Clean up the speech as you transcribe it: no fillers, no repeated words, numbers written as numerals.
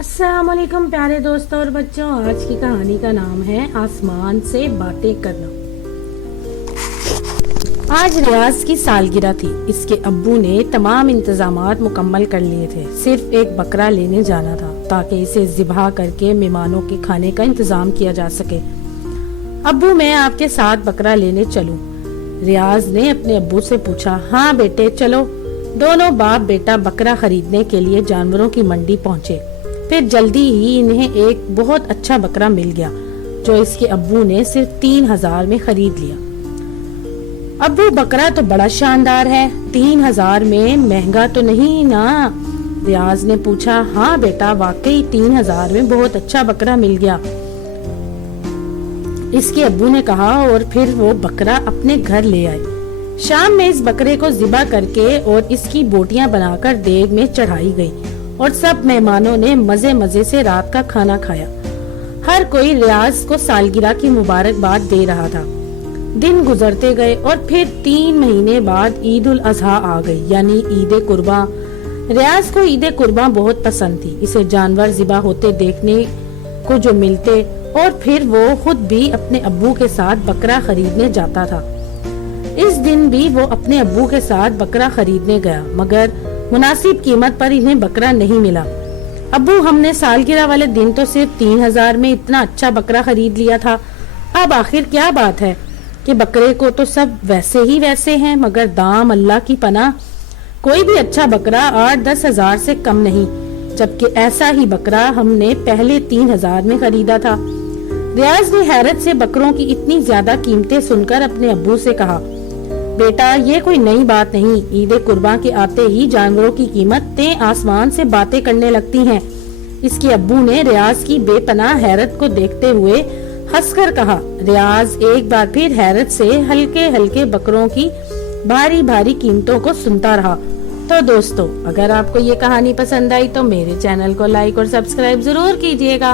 अस्सलाम वालेकुम प्यारे दोस्तों और बच्चों। आज की कहानी का नाम है आसमान से बातें करना। आज रियाज की सालगिरह थी। इसके अब्बू ने तमाम इंतजामात मुकम्मल कर लिए थे। सिर्फ एक बकरा लेने जाना था ताकि इसे ज़िबा करके मेहमानों के खाने का इंतजाम किया जा सके। अब्बू, मैं आपके साथ बकरा लेने चलूं? रियाज ने अपने अब्बू से पूछा। हाँ बेटे चलो। दोनों बाप बेटा बकरा खरीदने के लिए जानवरों की मंडी पहुंचे। फिर जल्दी ही इन्हें एक बहुत अच्छा बकरा मिल गया जो इसके अब्बू ने सिर्फ 3000 में खरीद लिया। अब्बू, बकरा तो बड़ा शानदार है, 3000 में महंगा तो नहीं ना? रियाज ने पूछा। हाँ बेटा, वाकई 3000 में बहुत अच्छा बकरा मिल गया, इसके अब्बू ने कहा और फिर वो बकरा अपने घर ले आए। शाम में इस बकरे को ज़िबा करके और इसकी बोटियां बनाकर देग में चढ़ाई गई और सब मेहमानों ने मजे मजे से रात का खाना खाया। हर कोई रियाज को सालगिरह की मुबारकबाद दे रहा था। दिन गुजरते गए और फिर 3 महीने बाद ईद उल अजहा आ गई, यानी ईद कुर्बान। रियाज को ईद कुर्बान बहुत पसंद थी। इसे जानवर ज़िबा होते देखने को जो मिलते और फिर वो खुद भी अपने अब्बू के साथ बकरा खरीदने जाता था। इस दिन भी वो अपने अब्बू के साथ बकरा खरीदने गया, मगर मुनासिब कीमत पर इन्हें बकरा नहीं मिला। अब्बू, हमने सालगिरह वाले दिन तो सिर्फ 3000 में इतना अच्छा बकरा खरीद लिया था। अब आखिर क्या बात है कि बकरे को तो सब वैसे ही वैसे हैं, मगर दाम अल्लाह की पनाह, कोई भी अच्छा बकरा 8-10 हजार से कम नहीं, जबकि ऐसा ही बकरा हमने पहले 3000 में खरीदा था। रियाज ने हैरत से बकरों की इतनी ज्यादा कीमतें सुनकर अपने अब्बू से कहा। बेटा, ये कोई नई बात नहीं। ईद कुर्बान के आते ही जानवरों की कीमतें आसमान से बातें करने लगती हैं। इसके अब्बू ने रियाज की बेपनाह हैरत को देखते हुए हंसकर कहा। रियाज एक बार फिर हैरत से हल्के हल्के बकरों की भारी भारी कीमतों को सुनता रहा। तो दोस्तों, अगर आपको ये कहानी पसंद आई तो मेरे चैनल को लाइक और सब्सक्राइब जरूर कीजिएगा।